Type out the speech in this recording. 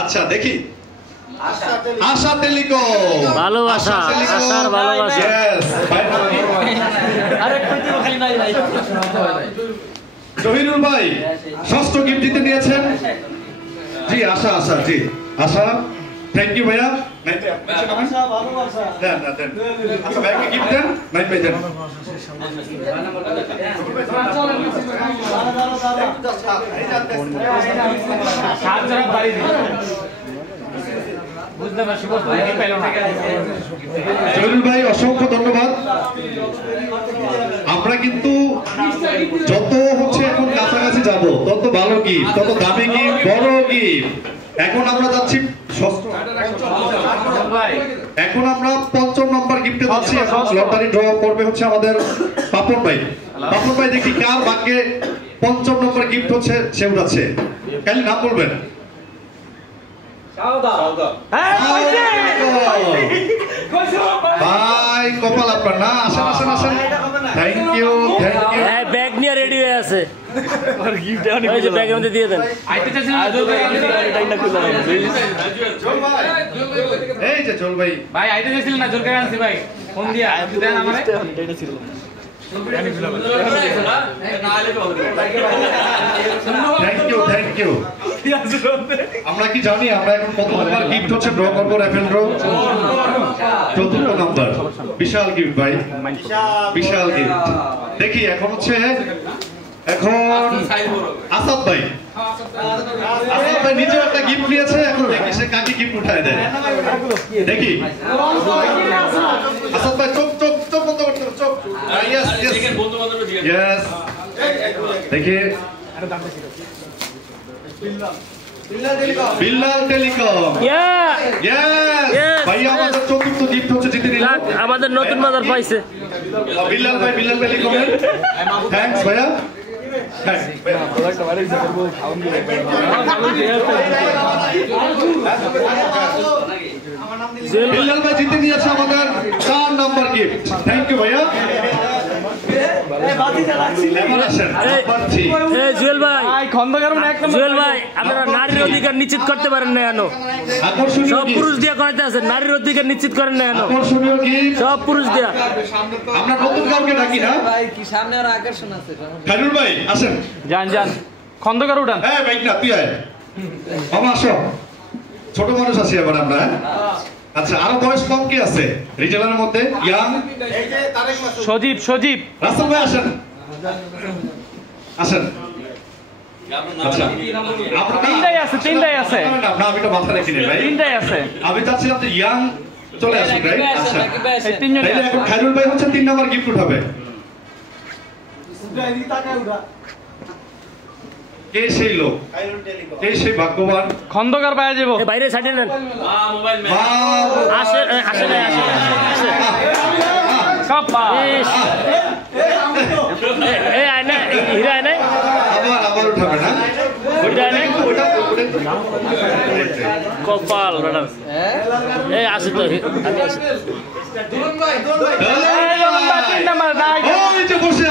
আচ্ছা দেখি আশা টেলিকম ভালোবাসা আশার ভালোবাসা জহিরুল ভাই ষষ্ঠ গিফট জিতে নিয়েছেন জি আশা আশা জি আশা থ্যাংক ইউ ভাইয়া আচ্ছা ভাইকে গিফট দেন নাই ভাই দেন জহিরুল ভাই অসংখ্য ধন্যবাদ। আমরা কিন্তু যত হচ্ছে এখন কাছাকাছি যাব তত ভালো গিফট, তত দামি গিফট, বড় গিফট। এখন আমরা যাচ্ছি এখন আমরা ৫ম নম্বর গিফটে যাচ্ছি। লটারি ড্র করবে হচ্ছে আমাদের পাপন ভাই। পাপন ভাই দেখি কার ভাগ্যে ৫ম নম্বর গিফট হচ্ছে সে উঠাচ্ছে। কালি নাম বলবেন। ভাই কপাল আপনার না। আসেন আসেন আসেন। Thank you thank you. হ্যাঁ ব্যাগ নিয়ে রেডি হয়ে আছে। আর গিফট অনেক ওই যে ব্যাগের মধ্যে দিয়ে দেন। আইতে চাইছেন না জল ভাই টাইমটা খুলে দেন জল ভাই। এই যে জল ভাই। ভাই আইতে চাইছিলেন না জল করে আনছি ভাই। ফোন দিয়া দেন আমারে। এটা ছিল। Thank you thank you. আমরা কি জানি আমরা এখন কত নাম্বার গিফট হচ্ছে ড্র করব র্যাফেল ড্র ৪র্থ নাম্বার। বিশাল গিফট ভাই বিশাল গিফট। দেখি এখন হচ্ছে এখন আসাদ ভাই। আসাদ ভাই নিজেও একটা গিফট নিয়েছে। এখন দেখি সে কাকে গিফট উঠায় দেয়। দেখি আসাদ ভাই চোখ চোখ চোখ বন্ধ করতে চোখ। Yes yes yes. দেখি বিল্লাল টেলিকম। ইয়েস ভাই আমাদের ৪র্থ গিফট হচ্ছে জিতে নিলাম। আমাদের নতুন বাজার পাইছে বিল্লাল ভাই বিল্লাল টেলিকমের। থ্যাঙ্কস ভাইয়া। বিল্লাল ভাই জিতে নিয়েছে আমাদের ৪ নম্বর গিফট। থ্যাংক ইউ ভাইয়া। জুয়েল ভাই জুয়েল ভাই আপনারা নারীর অধিকার নিশ্চিত করতে পারেন না কেন? সব পুরুষ দিয়ে করাইতে আছেন, নারীর অধিকার নিশ্চিত করেন না কেন? সব পুরুষ দিয়া। আমরা নতুন কাউকে ডাকি না ভাই কি সামনে আর আকর্ষণ আছে। খায়রুল ভাই আসেন। যান যান খন্দকার উঠান। হ্যাঁ ভাই না তুই আয় মামা আসো। ছোট মানুষ আছি এবার আমরা। আচ্ছা আরো বয়স কম কি আছে রিটেলারের মধ্যে? ইয়াং সজীব সজীব রাসেল ভাই আসেন আসেন। আচ্ছা তিনটাই আছে তিনটাই আছে। না আমি তো মাথা রাখি নাই ভাই। তিনটাই আছে। আমি চাচ্ছিলাম যে ইয়াং চলে আসুন ভাই। আচ্ছা এই তিনজনই তাহলে এখন খায়রুল ভাই হচ্ছে ৩ নাম্বার গিফট উঠাবে। কে সেই লোক? কে সেই ভাগ্যবান? খন্দকার পাওয়া যাবো। বাইরে সাইডে নেন। আসে আসে না আসে আসে। কাপা এই আয়না হীরা আয়না আবার উঠাবে না? হীরা আয়না কপাল ম্যাডাম। এই আসে তো আমি আসি। ওই যে বসে